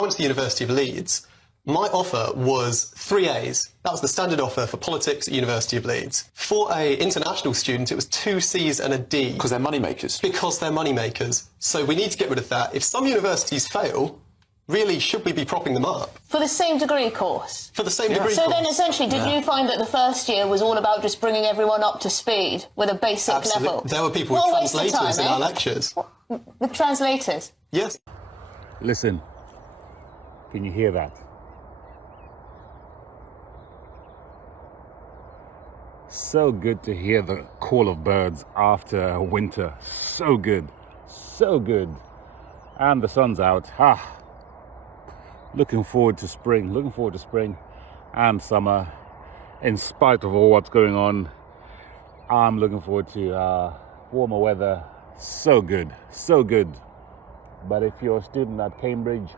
I went to the University of Leeds. My offer was 3 A's. That was the standard offer for politics at University of Leeds. For an international student, it was 2 C's and a D. Because they're money makers. Because they're money makers. So we need to get rid of that. If some universities fail, really, should we be propping them up? For the same degree course? For the same degree So course. then essentially, did you find that the first year was all about just bringing everyone up to speed with a basic Absolutely. level? There were people with What a waste of translators time, in our lectures. With translators? Yes. Listen, can you hear that? So good to hear the call of birds after winter. So good, so good. And the sun's out. Looking forward to spring and summer. In spite of all what's going on, I'm looking forward to warmer weather. So good, so good. But if you're a student at Cambridge,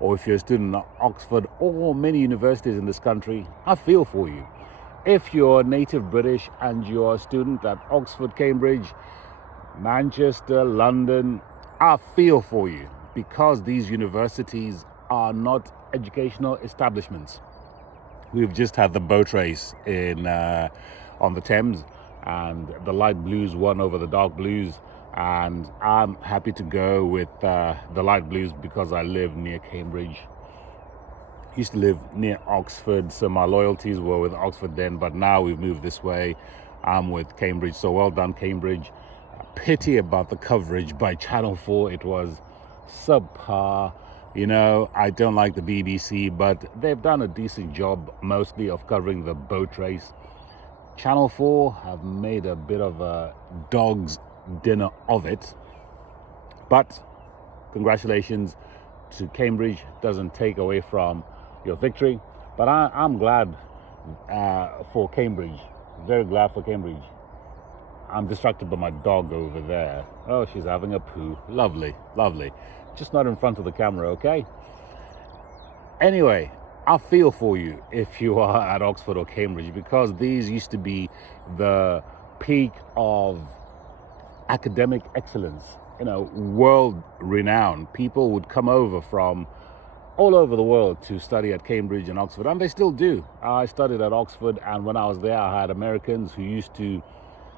or if you're a student at Oxford, or many universities in this country, I feel for you. If you're native British and you're a student at Oxford, Cambridge, Manchester, London, I feel for you, because these universities are not educational establishments. We've just had the boat race on the Thames, and the light blues won over the dark blues, and I'm happy to go with the light blues because I live near Cambridge. Used to live near Oxford, so my loyalties were with Oxford then, but now we've moved this way. I'm with Cambridge, so well done, Cambridge. Pity about the coverage by Channel 4. It was subpar. You know, I don't like the BBC, but they've done a decent job mostly of covering the boat race. Channel 4 have made a bit of a dog's dinner of it, but congratulations to Cambridge. Doesn't take away from your victory, but I'm glad for Cambridge, very glad for Cambridge. I'm distracted by my dog over there. Oh, she's having a poo. Lovely, lovely. Just not in front of the camera, okay? Anyway, I feel for you if you are at Oxford or Cambridge, because these used to be the peak of academic excellence, you know, world renowned. People would come over from all over the world to study at Cambridge and Oxford, and they still do. I studied at Oxford, and when I was there, I had Americans who used to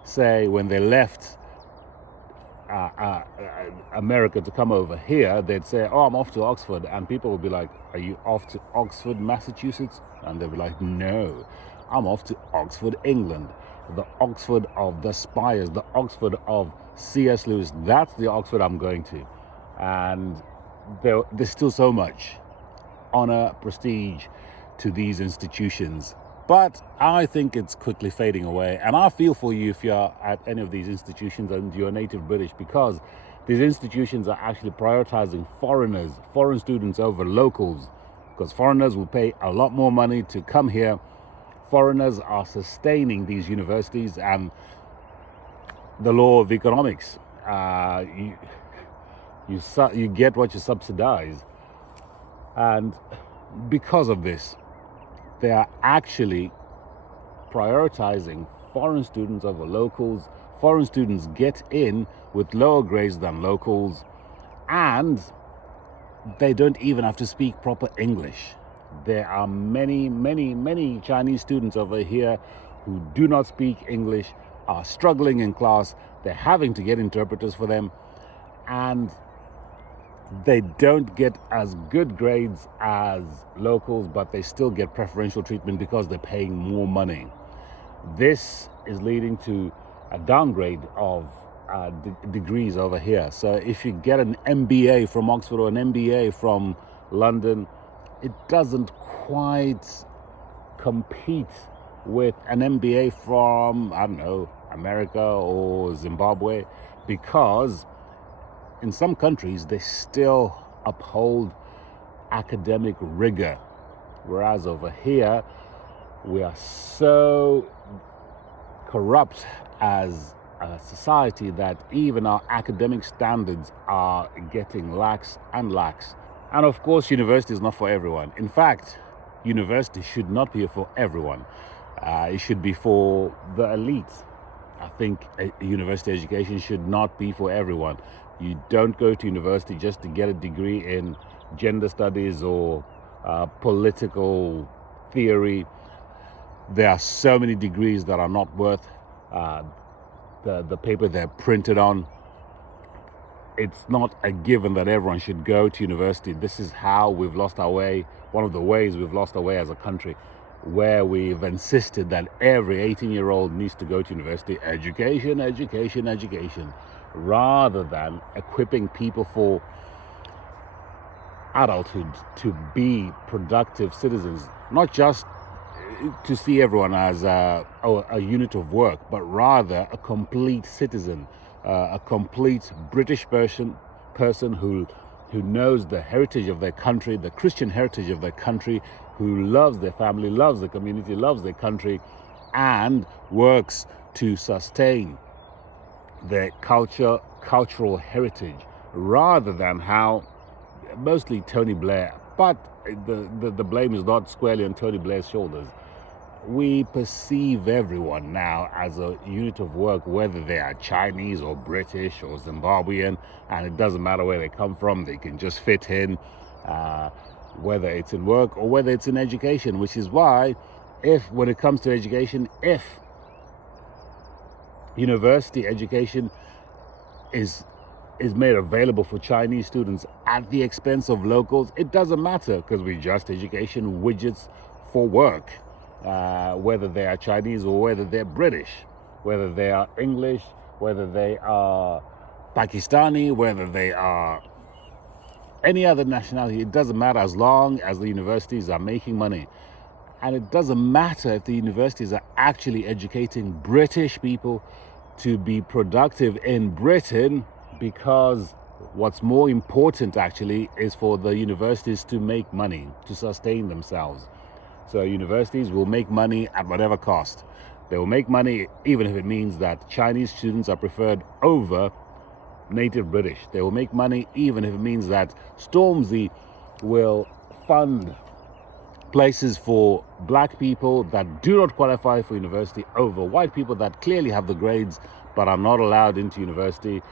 say when they left America to come over here, they'd say, "Oh, I'm off to Oxford," and people would be like, "Are you off to Oxford, Massachusetts?" And they'd be like, "No, I'm off to Oxford, England, the Oxford of the Spires, the Oxford of C.S. Lewis. That's the Oxford I'm going to." And there's still so much honor, prestige to these institutions, but I think it's quickly fading away. And I feel for you if you're at any of these institutions and you're native British, because these institutions are actually prioritizing foreign students over locals, because foreigners will pay a lot more money to come here. Foreigners are sustaining these universities, and the law of economics, you get what you subsidize. And because of this, they are actually prioritizing foreign students over locals. Foreign students get in with lower grades than locals, and they don't even have to speak proper English. There are many Chinese students over here who do not speak English, are struggling in class. They're having to get interpreters for them, and they don't get as good grades as locals, but they still get preferential treatment because they're paying more money. This is leading to a downgrade of degrees over here. So if you get an MBA from Oxford or an MBA from London, it doesn't quite compete with an MBA from, I don't know, America or Zimbabwe, because in some countries they still uphold academic rigor, whereas over here we are so corrupt as a society that even our academic standards are getting lax and lax. And of course, university is not for everyone. In fact, university should not be for everyone. It should be for the elite. I think a university education should not be for everyone. You don't go to university just to get a degree in gender studies or political theory. There are so many degrees that are not worth the paper they're printed on. It's not a given that everyone should go to university. This is how we've lost our way, one of the ways we've lost our way as a country, where we've insisted that every 18-year-old needs to go to university. Education, education, education, rather than equipping people for adulthood to be productive citizens, not just to see everyone as a unit of work, but rather a complete citizen, a complete British person who knows the heritage of their country, the Christian heritage of their country, who loves their family, loves the community, loves their country, and works to sustain their cultural heritage, rather than how mostly Tony Blair, but the blame is not squarely on Tony Blair's shoulders. We perceive everyone now as a unit of work, whether they are Chinese or British or Zimbabwean, and it doesn't matter where they come from, they can just fit in, whether it's in work or whether it's in education, which is why, when it comes to education, if university education is made available for Chinese students at the expense of locals, it doesn't matter, because we're just education widgets for work. Whether they are Chinese or whether they're British, whether they are English, whether they are Pakistani, whether they are any other nationality, it doesn't matter, as long as the universities are making money. And it doesn't matter if the universities are actually educating British people to be productive in Britain, because what's more important actually is for the universities to make money, to sustain themselves. So universities will make money at whatever cost. They will make money even if it means that Chinese students are preferred over native British. They will make money even if it means that Stormzy will fund places for black people that do not qualify for university over white people that clearly have the grades but are not allowed into university.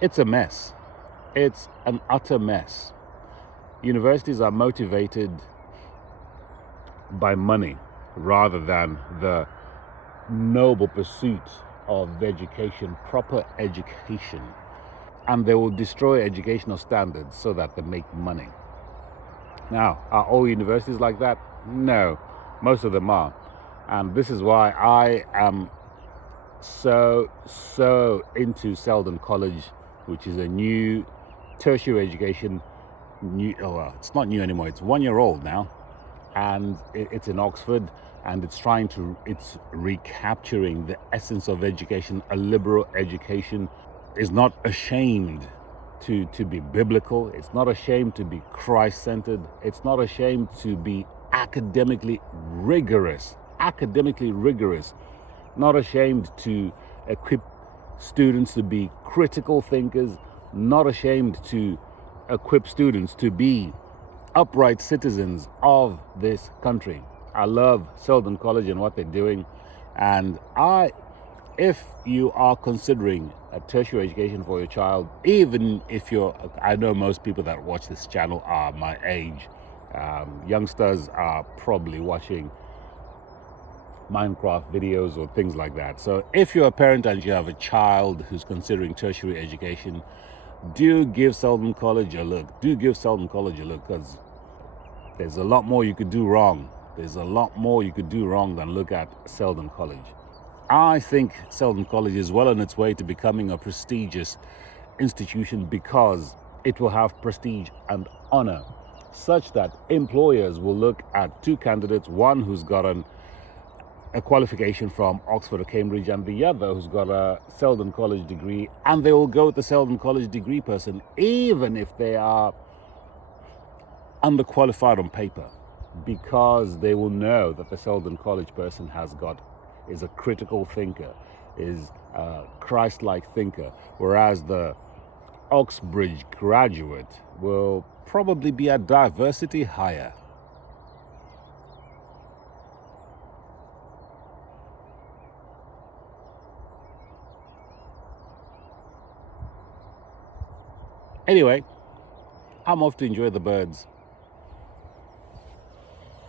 It's a mess. It's an utter mess. Universities are motivated by money rather than the noble pursuit of education, proper education. And they will destroy educational standards so that they make money. Now, are all universities like that? No, most of them are. And this is why I am so into Selden College, which is a new tertiary education. It's not new anymore, it's 1 year old now, and it's in Oxford, and it's recapturing the essence of education. A liberal education is not ashamed to be biblical, it's not ashamed to be Christ-centered, it's not ashamed to be academically rigorous, not ashamed to equip students to be critical thinkers, not ashamed to equip students to be upright citizens of this country. I love Selden College and what they're doing, and if you are considering a tertiary education for your child, even if I know most people that watch this channel are my age. Youngsters are probably watching Minecraft videos or things like that. So if you're a parent and you have a child who's considering tertiary education, do give Selden College a look. Because there's a lot more you could do wrong. Than look at Selden College. I think Selden College is well on its way to becoming a prestigious institution, because it will have prestige and honor, such that employers will look at two candidates, one who's got a qualification from Oxford or Cambridge, and the other who's got a Selden College degree, and they will go with the Selden College degree person, even if they are underqualified on paper, because they will know that the Selden College person is a critical thinker, is a Christ-like thinker, whereas the Oxbridge graduate will probably be a diversity hire. Anyway, I'm off to enjoy the birds.